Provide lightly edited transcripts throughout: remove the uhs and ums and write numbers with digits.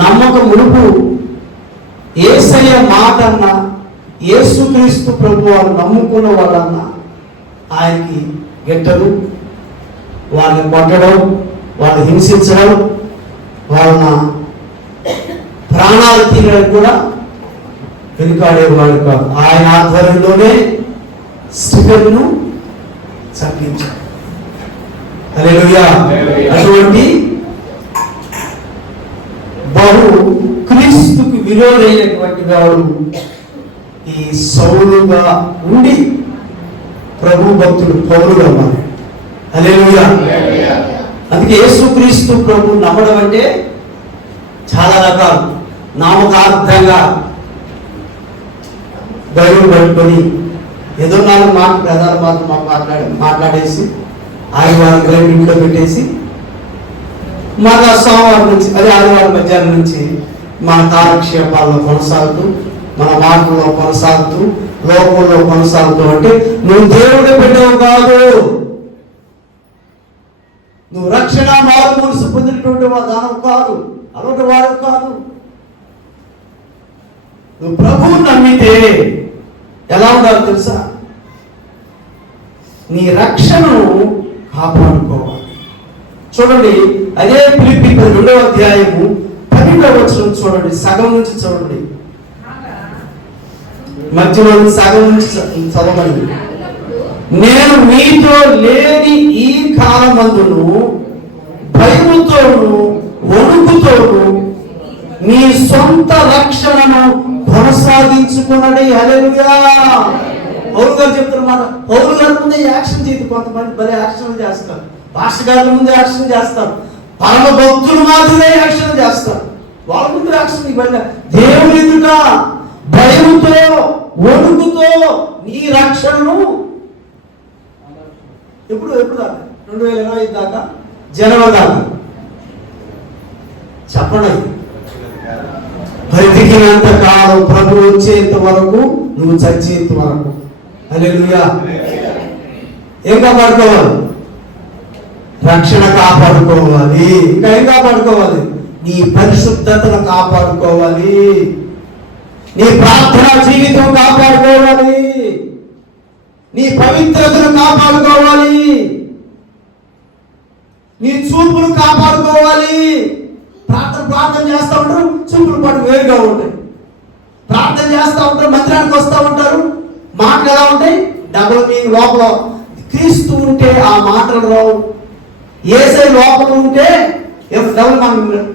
నమ్మకం మునుపు యేసయ్య మాట అన్నా, యేసుక్రీస్తు ప్రభు వారు నమ్ముకున్న వాళ్ళన్నా ఆయనకి గెట్టరు. వాళ్ళని కొట్టడం, వాళ్ళని హింసించడం, వాళ్ళ ప్రాణాలు తీయడానికి కూడా వెనుకాడేవాడు కాదు. ఆయన ఆధ్వర్యంలోనే స్టీఫెన్ను చంపించాడు. హల్లెలూయా. అటువంటి బహు క్రీస్తుకు విరోధైనటువంటి వాడు ఈ సౌలుగా ఉండి ప్రభు భక్తుడు పౌలుగా మారాడు. హల్లెలూయా. అందుకే యేసుక్రీస్తు ప్రభు నమ్మడం అంటే చాలా రకాలు. నామకార్థంగా బైబిల్ పట్టుకొని ఏదో 4 మాటలు ప్రధాన మాత్రం మాట్లాడేసి ఆదివారం గ్రైండ్ ఇంట్లో పెట్టేసి మళ్ళా సోమవారం నుంచి అదే ఆదివారం మధ్యాహ్నం నుంచి మన కాలక్షేపాల్లో కొనసాగుతూ, మన మార్గంలో కొనసాగుతూ, లోకంలో కొనసాగుతూ అంటే నువ్వు దేవుడి బిడ్డవు కాదు, నువ్వు రక్షణ మారు మనసు పొందినటువంటి దానం కాదు, అలవాటు వాడు కాదు. నువ్వు ప్రభువుని నమ్మితే ఎలా ఉండాలో తెలుసా? నీ రక్షణను కాపాడుకోవాలి. చూడండి, అదే ఫిలిప్పీ 2వ అధ్యాయము 12వ వచనం చూడండి, సగం నుంచి చూడండి, మధ్యలో సగం నుంచి చదవండి. నేను మీతో లేని ఈ కాలమందును భయముతోను వణుకుతోను మీ సొంత రక్షణను కొనసాగించుకున్నది. హల్లెలూయా. పౌలు గారు చెప్తున్నమాట. పౌలు గారి ముందే యాక్షన్ చేయదు. కొంతమంది భలే యాక్షన్ చేస్తారు, పాస్టర్ గారి ముందే యాక్షన్ చేస్తారు, పరమ భక్తులు మాత్రమే యాక్షన్ చేస్తారు. వాళ్ళ ముందు యాక్షన్ ఇవ్వండి. దేవుని ఎదుట భయముతో వణుకుతో నీ రక్షణను ఎప్పుడు దాకా 2025 దాకా, జనవరి దాకా చెప్పండి. బ్రతికినంత కాలం ప్రభు వచ్చేంత వరకు, నువ్వు చచ్చేంత వరకు. హల్లెలూయా. ఏం కాపాడుకోవాలి? రక్షణ కాపాడుకోవాలి. ఇంకా ఏం కాపాడుకోవాలి? నీ పరిశుద్ధతను కాపాడుకోవాలి, నీ ప్రార్థనా జీవితం కాపాడుకోవాలి, నీ పవిత్రతను కాపాడుకోవాలి, నీ చూపులు కాపాడుకోవాలి. ప్రార్థన చేస్తూ ఉంటారు, చూపులు పాటు వేరుగా ఉంటాయి. ప్రార్థన చేస్తూ ఉంటారు, మందిరానికి వస్తూ ఉంటారు, మాటలు ఎలా ఉంటాయి? Double meaning. లోపల క్రీస్తు ఉంటే ఆ మాటలు రావు. యేసయ్య లోపల ఉంటే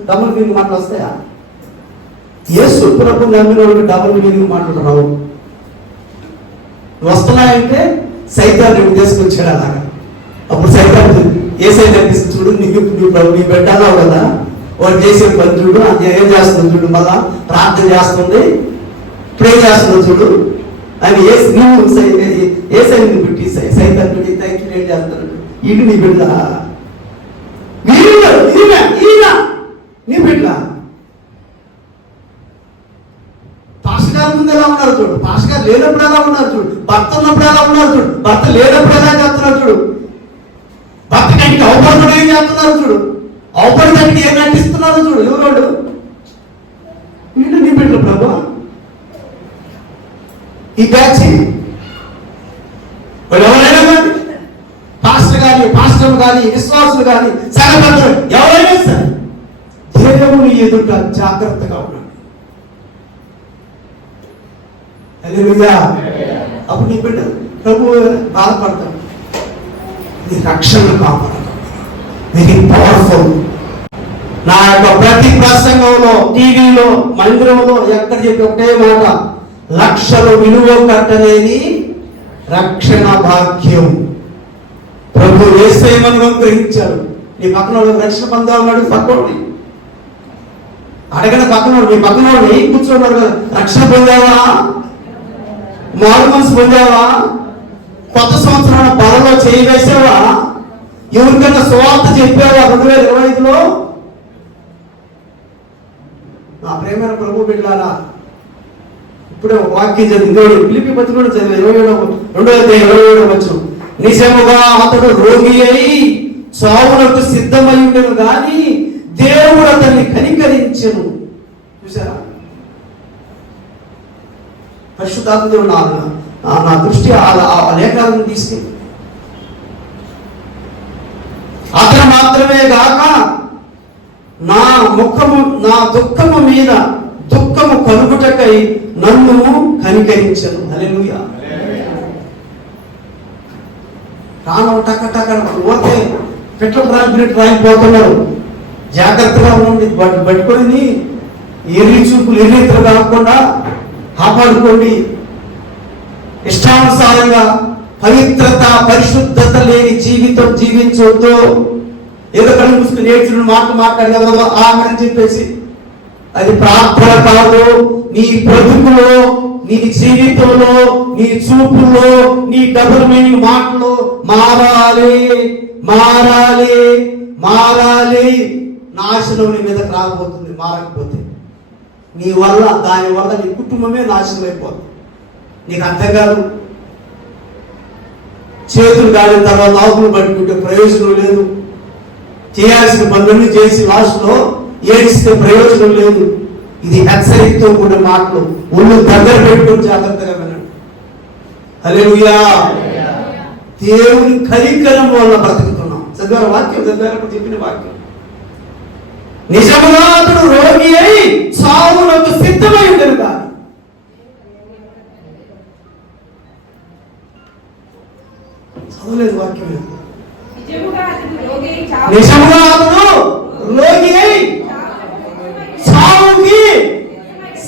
డబుల్ మీనింగ్ మాటలు వస్తాయా? యేసు ప్రభు నమ్మిన వాళ్ళకి డబుల్ మీనింగ్ మాటలు రావు. వస్తున్నాయంటే సైతాన్ని తీసుకొచ్చాడు అలాగా. అప్పుడు సైతాన్ని యేసయ్య తగ్గిస్తుంది. చూడు, నీ పెట్టాలావు కదా, వాడు చేసే పని చూడు, అది ఏం చేస్తుంది చూడు, మళ్ళా ప్రార్థన చేస్తుంది, ప్రే చేస్తుంది చూడు అని ఏసైని పెట్టి సైతాన్ని పెట్టి థ్యాంక్ ఏం చేస్తున్నాడు, ఇటు నీ బిడ్డ, నీ బిడ్డ. పాస్టర్ గారి ముందు ఎలా ఉన్నారు చూడు, పాస్టర్ గారు లేనప్పుడు ఎలా ఉన్నారు చూడు, భర్త ఉన్నప్పుడు ఎలా ఉన్నారు చూడు, భర్త లేనప్పుడు ఎలా చేస్తున్నారు చూడు, భర్త కంటికి అవపడకుండా ఏం చేస్తున్నారు చూడు, అవపడడానికి ఏం నటిస్తున్నారు చూడు. ఎవరోడు? వీళ్ళు నీ బిడ్డలు ప్రభు. ఈ బ్యాచ్ ఎవరైనా కానీ, పాస్టర్ కానీ విశ్వాసులు కానీ సంఘపతులు ఎవరైనా సరే దేవుని ఎదుట జాగ్రత్తగా ఉన్నాడు. హల్లెలూయా. అప్పుడు నీ బిడ్డ ప్రభు బాధపడతాడు. నీ రక్షణ కాపాడు, వెరీ పవర్ఫుల్. నా యొక్క ప్రతి ప్రసంగంలో, టీవీలో, మందిరంలో ఎక్కడ చెప్పి ఒకటే మాట, లక్షలు విలువ కట్టలేని రక్షణ భాగ్యం ప్రభు యేసయ్యను గ్రహించారు. నీ పక్కన రక్షణ పొందామన్నాడు. పక్కనోడి అడగని పక్కనోడు, నీ పక్కనోడిని కూర్చోన్నారు కదా, రక్షణ పొందావా? మారు మనసు పొందావా? కొత్త సంవత్సరాల బలలో చేయి వేసావా? ఎవరికైనా సువార్త చెప్పావా? 2025లో నా ప్రేమైన ప్రభు బిడ్డలారా, ఇప్పుడే వాక్యం చదివి ఫిలిప్పీ పత్రిక కూడా చదివా 2వ అధ్యాయం నిజముగా అతడు రోగి అయి చావునకు సిద్ధమై ఉండను గాని దేవుడు అతన్ని కనికరించెను. చూసారా? పరిశుద్ధాత్మ దేవుడు నా దృష్టి ఆ లేఖనాలను తీసుకెళ్ళి, అతను మాత్రమే గాక నా దుఃఖము మీద దుఃఖము కలుగుటకై నన్ను కనికరించెను. హల్లెలూయా. ప్రాణం టక్క పోతే పెట్రోల్ రాయిపోతున్నారు. జాగ్రత్తగా ఉండి పట్టుకొని ఎర్రి చూపులు ఎర్రితలు కాకుండా కాపాడుకోండి. ఇష్టానుసారంగా పవిత్రత పరిశుద్ధత లేని జీవితం జీవించవద్దు. ఏదో కళ్ళు మూసుకుని నేర్చుకుని మాట్లాడి ఆమని చెప్పేసి అది ప్రార్థన కాదు. నీ బ్రతుకులో, నీ జీవితంలో, నీ చూపుల్లో, నీ డబుల్ మీనింగ్ మాటలు మారాలి. నాశనం నీ మీదకి రాకపోతుంది. మారకపోతే దాని వల్ల నీ కుటుంబమే నాశనం అయిపోతుంది. నీకు అర్థం కాదు. చేతులు కాలిన తర్వాత ఆకులు పట్టుకుంటే ప్రయోజనం లేదు. చేయాల్సిన పనులన్నీ చేసి లాస్ట్లో ఏడిస్తే ప్రయోజనం లేదు. ఇది హెచ్చరికతో కూడిన మాటలు. ఒళ్ళు దగ్గర పెట్టుకుని జాగ్రత్తగా వినండి. హల్లెలూయా. దేవుని కనికరం వల్ల బ్రతుకుతున్నాం. చదివారు వాక్యం, చదివారు చెప్పిన వాక్యం. నిజముగా అతడు రోగి అయి సావునకు సిద్ధమై ఉండను కాదు. చదవలేదు వాక్యం. నిజముగా అతడు రోగి అయి సావుకి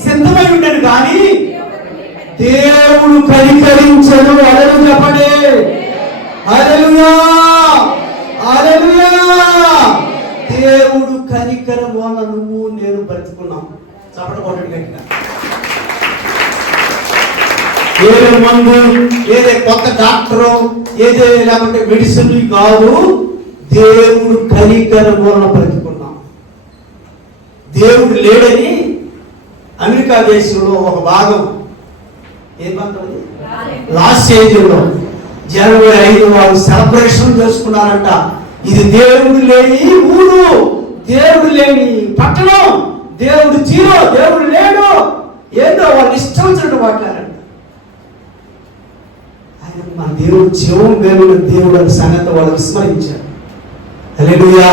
సిద్ధమై ఉండను కానీ దేవుడు కనికరించను. అలలు చెప్పడే. హల్లెలూయా. హల్లెలూయా. దేవుడు కనికరం వల్ల నువ్వు నేను బ్రతుకున్నాం. చప్పట కొట్టండి గట్టిగా. ఏదే మందు, ఏదే కొత్త డాక్టరు, ఏదే లేకపోతే మెడిసిన్ కాదు. దేవుడు కనికరం వల్ల బ్రతుకున్నాం. దేవుడు లేడని అమెరికా దేశంలో ఒక భాగం ఏమంటుంది, లాస్ ఏంజెల్లో జనవరి 5 వాళ్ళు సెలబ్రేషన్ చేసుకున్నారంట. ఇది దేవుడు లేని ఊరు, దేవుడు లేని పట్టణం, దేవుడు జీరో, దేవుడు లేడు, ఏదో వాళ్ళు ఇష్టం వచ్చినట్టు మాట్లాడారు. ఆయన మన దేవుడు జీవం వేరున్న దేవుడు అనే సంగతి వాళ్ళు విస్మరించారు. హల్లెలూయా.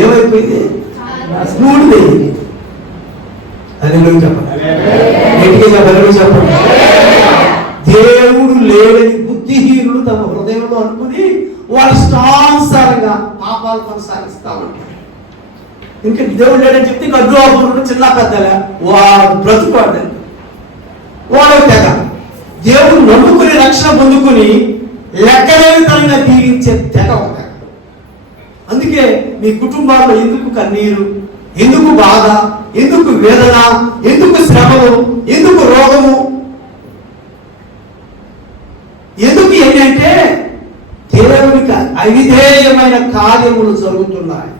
ఏమైపోయింది? మూడుది. హల్లెలూయా చెప్పండి. గట్టిగా హల్లెలూయా చెప్పండి. దేవుడు లేడని బుద్ధిహీనులు తమ హృదయంలో అనుకుని వాళ్ళ ఇష్టానుసారంగా పాపాలు కొనసాగిస్తా ఉంటారు. ఇంకా దేవుడు లేడని చెప్తే ఇంకా అడ్డు ఆపుకుంటూ చిన్న పెద్దలే వాడు బ్రతుకోవడం వాడు తెగ. దేవుడు నమ్ముకుని రక్షణ పొందుకుని లెక్కలేని తరంగా దీవించే తెగ ఒక. అందుకే మీ కుటుంబాల్లో ఎందుకు కన్నీరు, ఎందుకు బాధ, ఎందుకు వేదన, ఎందుకు శ్రమలు, ఎందుకు రోగము, ఎందుకు ఏంటంటే దేవునికి అవిధేయమైన కార్యములు జరుగుతున్నాయి.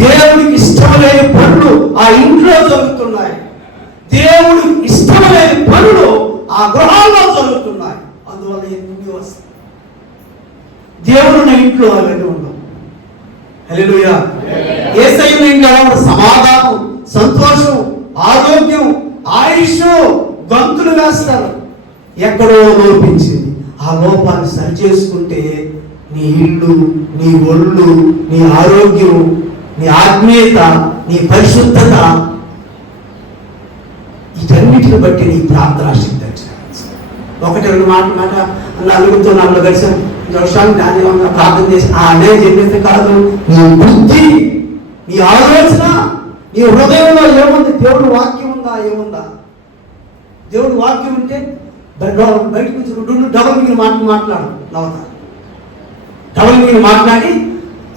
దేవునికి ఇష్టం లేని పనులు ఆ ఇంట్లో జరుగుతున్నాయి. దేవుడు ఇష్టం లేని పనులు ఆ గృహాల్లో జరుగుతున్నాయి. అందువల్ల ఎందుకు వస్తాయి? దేవుడు నా ఇంట్లో అవన్నీ ఉండవు. హల్లెలూయా. యేసయ్య ఇంట్లో సమాధానం, సంతోషం, ఆరోగ్యం, ఆయుష్, గంతులు వేస్తారు. ఎక్కడో లోపించింది. ఆ లోపాన్ని సరి చేసుకుంటే నీ ఇల్లు, నీ ఒళ్ళు, నీ ఆరోగ్యం, నీ ఆత్మీయత, నీ పరిశుద్ధత, వీటన్నిటిని బట్టి నీ ప్రార్థన సిద్ధించాలి. ఒకటి రెండు మాట నలుగురితో నన్ను కలిసాను ప్రార్థన చేసి అనే చెప్పేస్తే కాదు. నీ బుద్ధి, నీ ఆలోచన, నీ హృదయంలో ఏముంది? దేవుడు వాక్యం ఉందా? ఏముందా? దేవుడు వాక్యం ఉంటే బయటకు వచ్చి డబల్ మీరు మాట్లాడు నవత డబల్ మీరు మాట్లాడి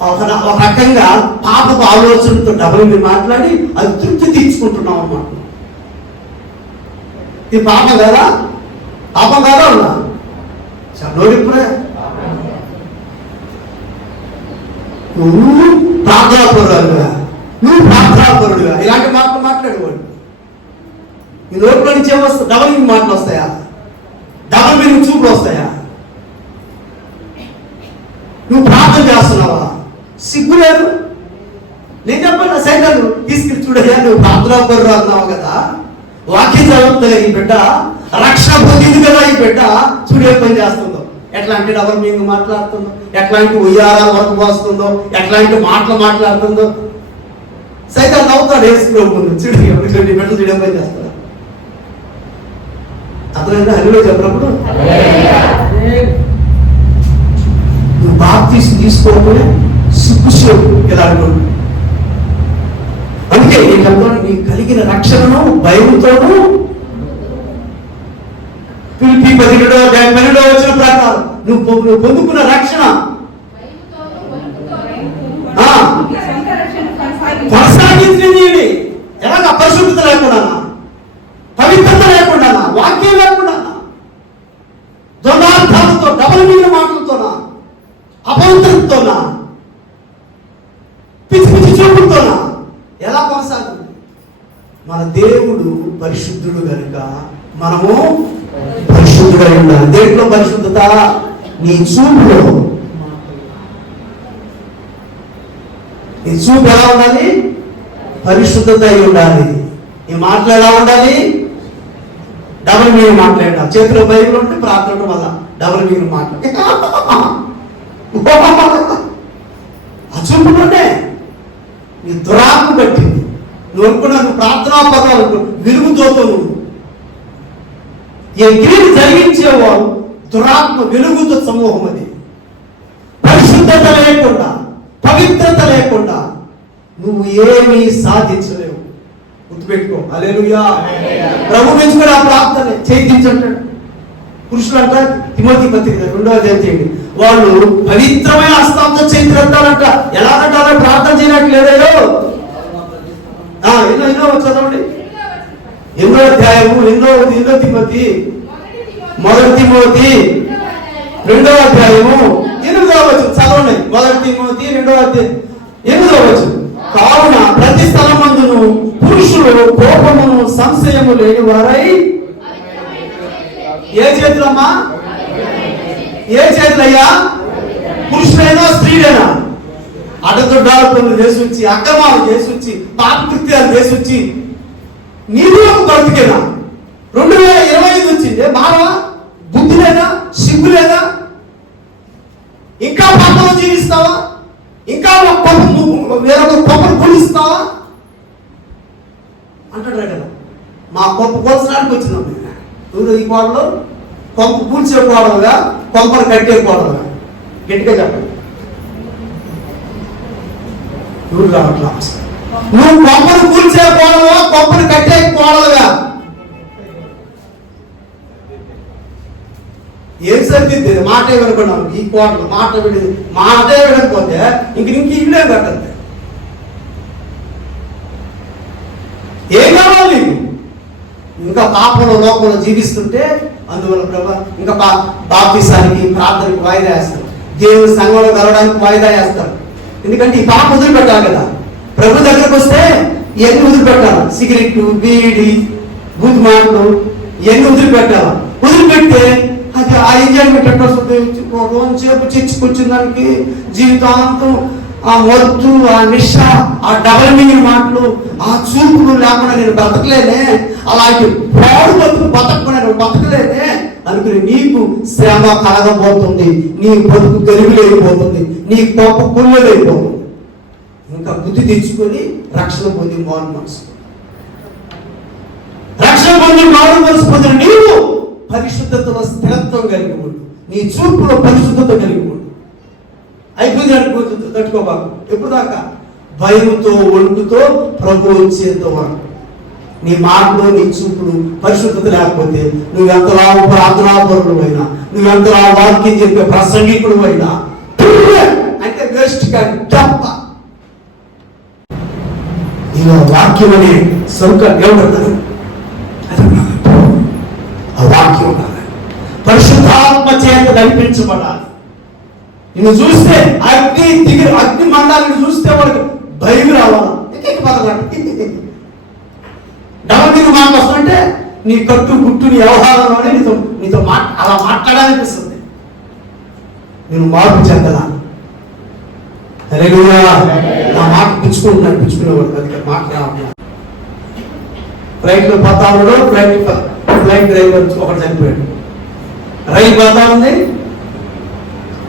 ఒక రకంగా పాపపు ఆలోచనతో డబల్ మీరు మాట్లాడి అది తృప్తి తీర్చుకుంటున్నాం అన్నమాట. ఇది పాపం కదా? పాపం కాదా ఉన్నా నోడిప్పుడే నువ్వు ప్రార్థనాపరుడుగా ఇలాంటి మాటలు మాట్లాడేవాడు. ఈ నోట్లో నుంచి ఏమొస్తా? డబల్ మీనింగ్ మాటలు వస్తాయా? డబల్ మీనింగ్ చూపులు వస్తాయా? నువ్వు ప్రార్థన చేస్తున్నావా? సిగ్గు లేదు. నేను చెప్పాను సైతాను తీసుకెళ్ళి చూడయ్యా, నువ్వు ప్రార్థనాపరుడు అన్నావు కదా, వాక్యం చదువుతుంది ఈ బిడ్డ, రక్షణ పొందింది కదా ఈ బిడ్డ, చూడు ఏ పని చేస్తుందో, ఎట్లాంటి డబల్ మీనింగ్ మాట్లాడుతుందో, ఎట్లాంటి ఉయ్యారాల వరకు పోస్తుందో, ఎట్లాంటి మాటలు మాట్లాడుతుందో. సైతాన్ నవ్వుతాడు వేసుకునే ముందు, చూడు చూడండి బిడ్డలు చూడే పని చేస్తాడు. అతను హల్లేలూయా చెప్పినప్పుడు నువ్వు బాప్తీసం తీసుకోకపోతే సిగ్గుసేపు ఇలా అనుకోండి. అందుకే నేను చెప్తాను, నీ కలిగిన రక్షణను భయంతోనూ ఫిలిప్పీ 12 వచ్చిన ప్రకారం నువ్వు పొందుకున్న రక్షణ కొనసాగించింది. ఎలాగ పరిశుద్ధత లేకుండా, పవిత్రత లేకుండా, వాక్యం లేకుండా, దొంగార్థాలతో, డబల్ మీనింగ్ మాటలతోనా, అపవిత్రతతోనా, పిచ్చి పిచ్చి చూపులతోనా ఎలా కొనసాగుతుంది? మన దేవుడు పరిశుద్ధుడు కనుక మనము పరిశుద్ధుడై ఉండాలి. దేంట్లో పరిశుద్ధత? నీ చూపులో. నీ చూపు ఎలా ఉండాలి? పరిశుద్ధత అయి ఉండాలి. నీ మాటలు ఎలా ఉండాలి? డబల్ మీనింగ్ మాట్లాడాలి. చేతిలో బైబిల్ ఉంటే ప్రార్థన వల్ల డబల్ మీనింగ్ మాట్లాడి ఆ చూపులోనే నీ దురాత్మ పట్టింది. నువ్వు అనుకున్నా నువ్వు ప్రార్థనా పదాలు వెలుగుతోతో నువ్వు ఏ క్రియలు జరిగించేవాడు దురాత్మ వెలుగుతో సమూహం. అది పరిశుద్ధత లేకుండా, పవిత్రత లేకుండా నువ్వు ఏమీ సాధించలేవు. గుర్తుపెట్టుకో. హల్లెలూయా. ప్రభు మెచ్చుకుని ఆ ప్రార్థన చేయించంటాడు. పురుషులు అంట తిమోతి పత్రిక 2వ అధ్యాయం చేయండి. వాళ్ళు పవిత్రమైన హస్తాలతో చేతులెత్తాలంట. ఎలాగంటారో ప్రార్థన చేయనట్లేదో. ఎన్నో చదవండి. 8వ అధ్యాయము 8వ తిమోతి 1 తిమోతి 2వ అధ్యాయము 8వ వచనం చదవండి. 1 తిమోతి 2వ అధ్యాయం 8వ వచనం. కావున ప్రతి స్థలమందును పురుషులు కోపమును సంశయము లేని వారై. ఏ చేతులమ్మా? ఏ చేతులయ్యా? పురుషులైనా స్త్రీలైనా అడ్డదొడ్డాల పనులు చేసొచ్చి, అక్రమాలు చేసొచ్చి, పాపకృత్యాలు చేసొచ్చి నీది ఒక బ్రతికేనా? 2025 వచ్చింది. మానవా? బుద్ధి లేదా? సిగ్గు లేదా? ఇంకా పాపంలో జీవిస్తావా? ఇంకా వేరొక కొప్పను కొలిస్తావా అంటాడు కదా. మా కొప్ప కోల్చడానికి వచ్చినాం మేము. ఈ కోడలో కొంప కూల్చే కోడలుగా, కొంపను కట్టే కోడలుగా. గట్టిగా చెప్పండి. నువ్వు రావట్లా. నువ్వు కొంపను కూల్చే కోడలుగా, కొంపను కట్టే కోడలుగా. ఏం సరిదిద్ది? మాటే వినకున్నాం. ఈ కోటలు మాటే వినకపోతే ఇంక ఇల్లే కట్టద్దు. ఏం కావాలి నీకు? ఇంకా పాపంలో లోకంలో జీవిస్తుంటే అందువల్ల ప్రభా ఇంకా బాప్తిసానికి, ప్రార్థనకి వాయిదా వేస్తారు. దేవుని సంఘంలో కలవడానికి వాయిదా వేస్తారు. ఎందుకంటే ఈ పాప వదిలిపెట్టాలి కదా. ప్రభు దగ్గరకు వస్తే ఇవన్నీ వదిలిపెట్టాలి. సిగరెట్, బీడి, బూత్ మాటలు ఇవన్నీ వదిలిపెట్టాలి. వదిలిపెడితే అది ఆ ఎంజాయ్మెంట్ ఎట్లా వస్తుంది? రోజుసేపు చర్చకొచ్చిన దానికి జీవితాంతం ఆ మొద్దు, ఆ నిష, ఆ డబల్ మీనింగ్ మాటలు, ఆ చూపులు లేకుండా నేను బతకలేనే, అలాంటి పాడు బతకకుండా నేను బతకలేనే అనుకుని నీకు శ్రమ కలగబోతుంది. నీ బతుకు గెలుగులేకపోతుంది. నీ గొప్ప కుళ్ళలేకపోతుంది. ఇంకా బుద్ధి తెచ్చుకొని రక్షణ పొంది మారు మనసు, రక్షణ పొంది మారు మనసు పొందిన నీవు పరిశుద్ధతలో స్థిరత్వం కలిగి ఉండు. నీ చూపులో పరిశుద్ధత కలిగి ఉండు. అయిపోయింది అనుకుంటుంది. తట్టుకోబాకు. ఎప్పుడు దాకా? భయంతో, ఒంటుతో ప్రభు వచ్చేంత వరకు. నీ మాటలు, నీ చూపులు పరిశుద్ధత లేకపోతే నువ్వెంతలా ప్రార్థనాపరుడు అయినా, నువ్వెంతలా వాక్యం చెప్పే ప్రసంగికుడు అయినా అంటే వేస్ట్ కానీ తప్ప. ఇలా వాక్యం అనే సౌకర్యం ఏమంటారు? ఆ వాక్యం ఉండాలి. పరిశుద్ధాత్మ చేత నడిపించబడాలి. నిన్ను చూస్తే అగ్ని మండాలను చూస్తే వాళ్ళకి భయం రావాలి. డబల్ మీరు మాట వస్తుంటే నీ కట్టు గుట్టు నీ వ్యవహారంలోనే నీతో అలా మాట్లాడాలనిపిస్తుంది. నేను మార్పు చెందలా. హల్లెలూయా. నా మాట పుచ్చుకునేవాడు అది మాట రావట్లేదు. ఫ్లైట్లో పోతా ఉన్నాడు, ఫ్లైట్ డ్రైవర్ ఒకటి చనిపోయాడు. రైలు పోతా ఉంది,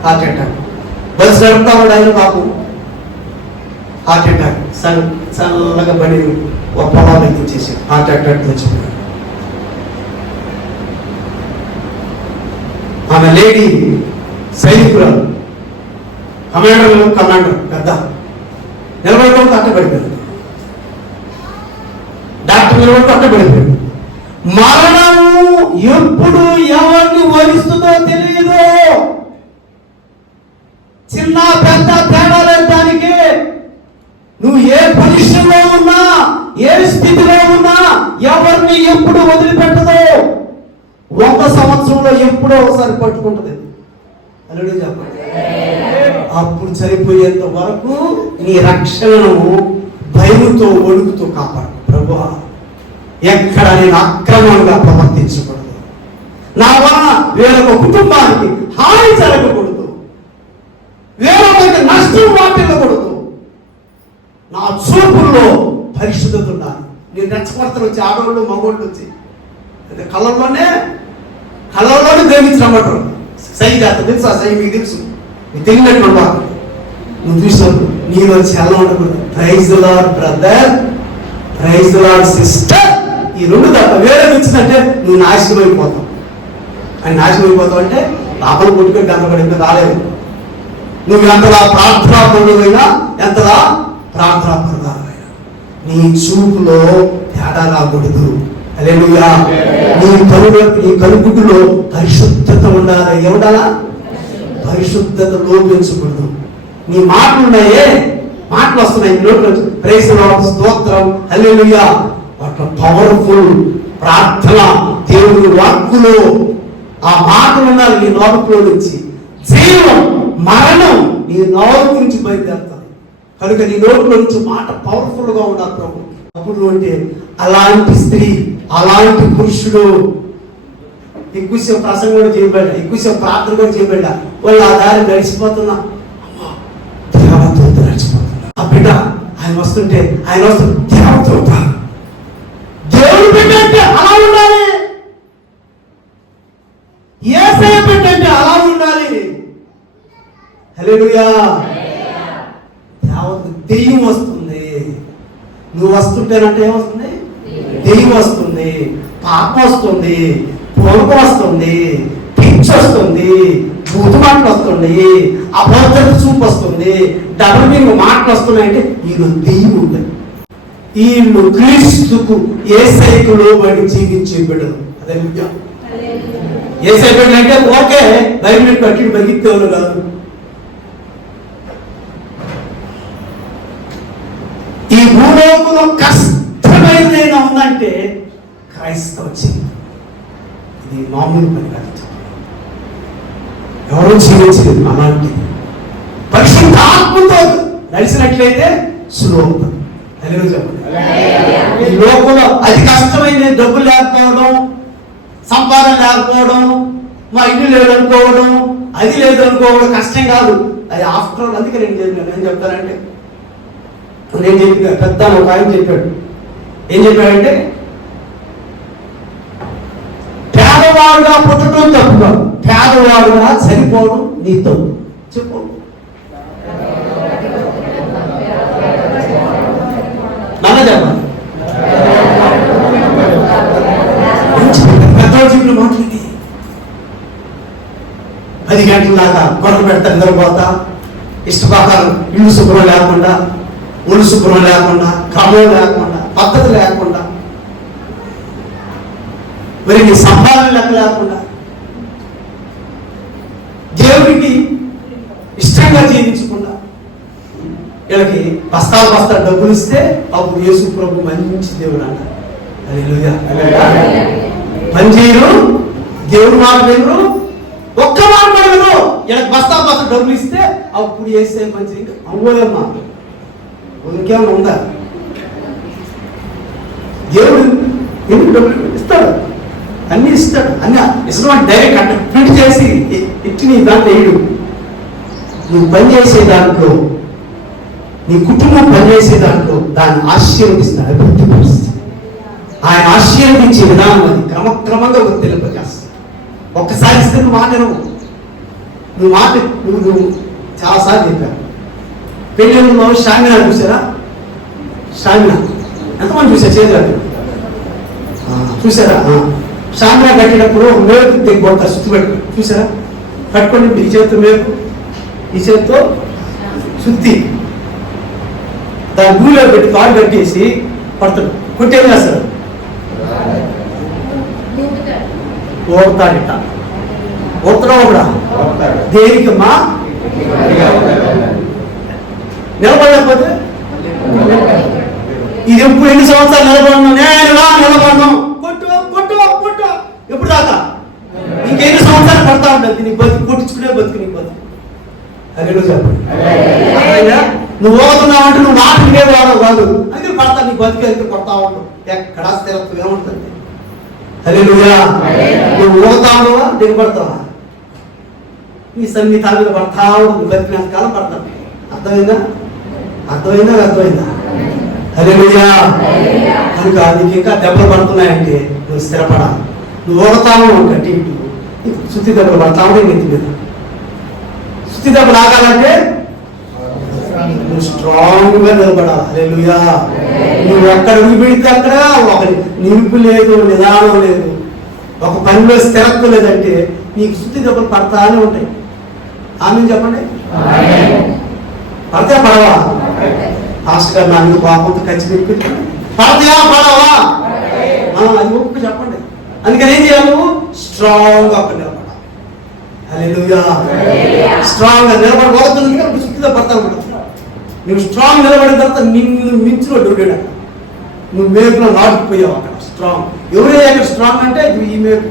హార్ట్ అటాక్. బస్సు నడుపుతా ఉన్నాడు ఆయన పాపం, హార్ట్ అటాక్. చల్లగా పడి ఒక పొలాలు ఎక్కించేసి హార్ట్ అటాక్ తెచ్చిపోయాడు. ఆమె లేడీ సైనికురాలు, కమాండర్ పెద్ద నిలబడుతూ అట్టబడిపోయాడు. డాక్టర్ నిలబడుతూ అట్టబడిపోయాడు. మరణము ఎప్పుడు ఎవరిని వరిస్తుందో తెలియదు. చిన్న పెద్ద తేడా లేదానికి నువ్వు ఏ పొజిషన్ లో ఉన్నా, ఏ స్థితిలో ఉన్నా ఎవరిని ఎప్పుడు వదిలిపెట్టదు. 100 సంవత్సరంలో ఎప్పుడో ఒకసారి పట్టుకుంటుంది. అల్లుడు చెప్పండి. అప్పుడు చనిపోయేంత వరకు నీ రక్షణను భయముతో వణుకుతో కాపాడు. ప్రభువా, ఎక్కడ నేను అక్రమంగా ప్రవర్తించకూడదు, నా వలన వేరొక కుటుంబానికి హాని జరగకూడదు, వేరొకరికి నష్టం వాటిల్లకూడదు. నా చూపుల్లో పరిశుద్ధత ఉండాలి. నేను రెచ్చగొడతలు వచ్చి ఆడవాళ్ళు మగవాళ్ళు వచ్చి కళ్ళల్లోనే ప్రేమించమంటారు. సై చేస్తా తెలుసు, ఆ సై మీకు తెలుసు, నీకు తెలియనట్లు ఉండాలి. నువ్వు చూసినప్పుడు నీలో చాలా ఉండకూడదు. Praise the Lord brother, praise the Lord sister. ఈ రెండు తప్ప వేరే వచ్చిందంటే నువ్వు నాశనం అయిపోతావు. అని నాశనం అయిపోతావు అంటే లోపల కొట్టుకొని గంటపడి ఇంకా రాలేదు. నువ్వు ఎంతలా ప్రార్థనా పరుడైనా, ఎంతలా ప్రార్థనా పరుడైనా నీ చూపులో తేడా రాకూడదు. హల్లెలూయా. నీ కనుగుడ్డులో పరిశుద్ధత ఉండాలి. ఏముండాలా? పరిశుద్ధత లోపించకూడదు. నీ మాటలు ఉన్నాయే, మాటలు వస్తున్నాయి నోట్లో, ప్రైజ్ ది లార్డ్, స్తోత్రం, హల్లెలూయా. వాటి పవర్ఫుల్ ప్రార్థన, దేవుని వాక్కులో ఆ మాటలు ఉండాలి. నీ నోట్లో నుంచి జీవం మరణం నీ నోరు నుంచి బయలుదేరుతాయి. కనుక నీ నోట్లో నుంచి మాట పవర్ఫుల్ గా ఉండాలి ప్రభు. అప్పుడు అంటే అలాంటి స్త్రీ, అలాంటి పురుషుడు ఎక్కువసేపు ప్రసంగం కూడా చేయబడ్డా, ఎక్కువసేపు ప్రార్థన కూడా చేయబడ్డా, వాళ్ళు ఆ దారి నడిచిపోతున్నా, దేవదూత నడిచిపోతున్నా. ఆ బిడ్డ ఆయన వస్తుంటే దేవదూత, దేవుడు బిడ్డ అంటే అలా ఉండాలి, యేసయ్య బిడ్డ అంటే అలా ఉండాలి. హల్లెలూయా. దెయ్యం వస్తుంది, నువ్వు వస్తుంటేనంటే ఏమొస్తుంది? దెయ్యం వస్తుంది, పాప వస్తుంది, పొరుగు వస్తుంది, పిచ్చి వస్తుంది, బూతు మాటలు వస్తుంది, అబద్ధత చూపు వస్తుంది, డబుల్ మీనింగ్ మాటలు వస్తున్నాయంటే వీళ్ళు దెయ్యం ఉంటుంది. వీళ్ళు క్రీస్తుకు యేసయ్యకు లోబడి జీవించే బిడ్డలు. అదే యేసయ్య బిడ్డలు అంటే ఓకే, బైబిల్ కట్టి బగిత్తేవాళ్ళు కాదు. ఈ భూలోకంలో కష్టమైనదైనా ఉందంటే క్రైస్తవ జీవితం. ఇది మామూలు పని కాదు, ఎవరో జీవించలేదు. అలాంటి పరిశుద్ధ ఆత్మతో నడిచినట్లయితే సులువు. ఈ లోకంలో అతి కష్టమైనది డబ్బు లేకపోవడం, సంపాదన లేకపోవడం, మా ఇల్లు లేదనుకోవడం, అది లేదనుకోవడం కష్టం కాదు. అది ఆఫ్టర్ ఆల్. అందుకే నేను చెప్తానంటే, నేను చెప్పిన పెద్ద ఒక ఆయన చెప్పాడు. ఏం చెప్పాడంటే, పేదవాడుగా పుట్టడం తప్పు కాదు, పేదవాడుగా చనిపోవడం నీ తప్పు. చెప్పు. నల్ల చెప్పాలి. పెద్దవాడు చెప్పిన మాట్లాడి 10 గంటల దాకా కొరత పెడతా, నిద్రపోతా, ఇష్టప్రకారం ఇల్లు శుభ్రం లేకుండా, ఒళ్ళు శుభ్రం లేకుండా, క్రమం లేకుండా, పద్ధతి లేకుండా, మరి నీ సంపాదన లెక్క లేకుండా, దేవుడికి ఇష్టంగా జీవించకుండా, వీళ్ళకి బస్తాలు డబ్బులు ఇస్తే అప్పుడు యేసు ప్రభు మంచి దేవుడు అంట. హల్లెలూయా. పని చేయరు, దేవుడు మాట వినరు, ఒక్క మాట వినరు. వీళ్ళకి బస్తాలు డబ్బులు ఇస్తే అప్పుడు వేసే మంచి అవ్వలేమ్మా. ఇంకేమైనా ఉందా? దేవుడు ఎందుకు డబ్బులు ఇస్తాడు, అన్ని ఇస్తాడు. అన్ని ఇష్టం డైరెక్ట్ అంటే ప్రింట్ చేసి ఇచ్చి నీ దాంట్లో వేయడు. నువ్వు పని చేసే దాంట్లో నీ కుటుంబం పనిచేసే దాంట్లో దాన్ని ఆశీర్వదిస్తున్నాడు, అభివృద్ధి పరిస్థితి. ఆయన ఆశీర్వదించే విధానం అది క్రమక్రమంగా వర్తింప చేస్తాడు. ఒక్కసారి ఇస్తే నువ్వు మాట నువ్వు చాలాసార్లు చెప్పాను. పెళ్ళిళ్ళలో షామినా చూసారా? షామినా ఎంతమంది చూసారు? చేతులు చూసారా? షామినా కట్టినప్పుడు మేకు తెగిపోతారు, సుత్తి పెట్టుకో చూసారా? కట్టుకోండి, ఈ చేతితో మేకు, ఈ చేతితో సుత్తి, దాని భూమిలో పెట్టి కాలు కట్టేసి పడతాడు. కొట్టేం చేస్తాడు? ఓడతాడిట. ఓడతాడా? కూడా దేనికమ్మా? నిలబడకపోతే ఇది ఎప్పుడు ఎన్ని సంవత్సరాలు నిలబడను, నేనుగా నిలబడను, కొట్టు కొట్టు కొట్టు, ఎప్పుడు దాకా? ఇంకెన్ని సంవత్సరాలు పడతా ఉంటుంది నీకు బతుకు, కొట్టించుకునే బతుకు నీకు బతుకు. అదే చెప్పండి. నువ్వు ఓదుతున్నావంటే నువ్వు మాట వినేవాడు కాదు, అందుకే పడతా నీ బతికి అయితే కొడతా ఉంటావు. ఎక్కడా స్థిరత్వం ఏముంటుంది? హల్లెలూయా. నువ్వు ఓదుతావా దిగబడతావా? నీ సన్నిధి మీద పడతా ఉంటుంది, బతికినంత కాలం పడతావు. అర్థమైందా? హల్లెలూయా. కనుక నీకు ఇంకా దెబ్బలు పడుతున్నాయంటే నువ్వు స్థిరపడాలి. నువ్వు ఓడతావు అంటే శుద్ధి దెబ్బలు పడతావు నెత్తి మీద. శుద్ధి దెబ్బలు ఆగాలంటే నువ్వు స్ట్రాంగ్ గా నిలబడాలి. హల్లెలూయా. నువ్వు ఎక్కడ విడిపెడితే అక్కడ ఒక నిలుపు లేదు, నిదానం లేదు, ఒక పనిలో స్థిరత్వం లేదంటే నీకు శుద్ధి దెబ్బలు పడతానే ఉంటాయి. ఆమె చెప్పండి. పడితే పడవా? మాస్టర్ గారు నాకు పాపంతో ఖర్చు పెట్టి పడతాయా పడవా? అది ఒక్క చెప్పండి. అందుకని ఏం చేయాలి? నువ్వు స్ట్రాంగ్ గా అక్కడ నిలబడాలి. హల్లెలూయా. స్ట్రాంగ్ గా నిలబడబోతుంది కాబట్టి శుద్ధిగా పడతావు. నువ్వు స్ట్రాంగ్ నిలబడిన తర్వాత నిన్ను మించిన డొడ్డాడు. నువ్వు మేకులో నాటుకుపోయావు అక్కడ. స్ట్రాంగ్ ఎవరే అక్కడ స్ట్రాంగ్ అంటే ఈ మేకు.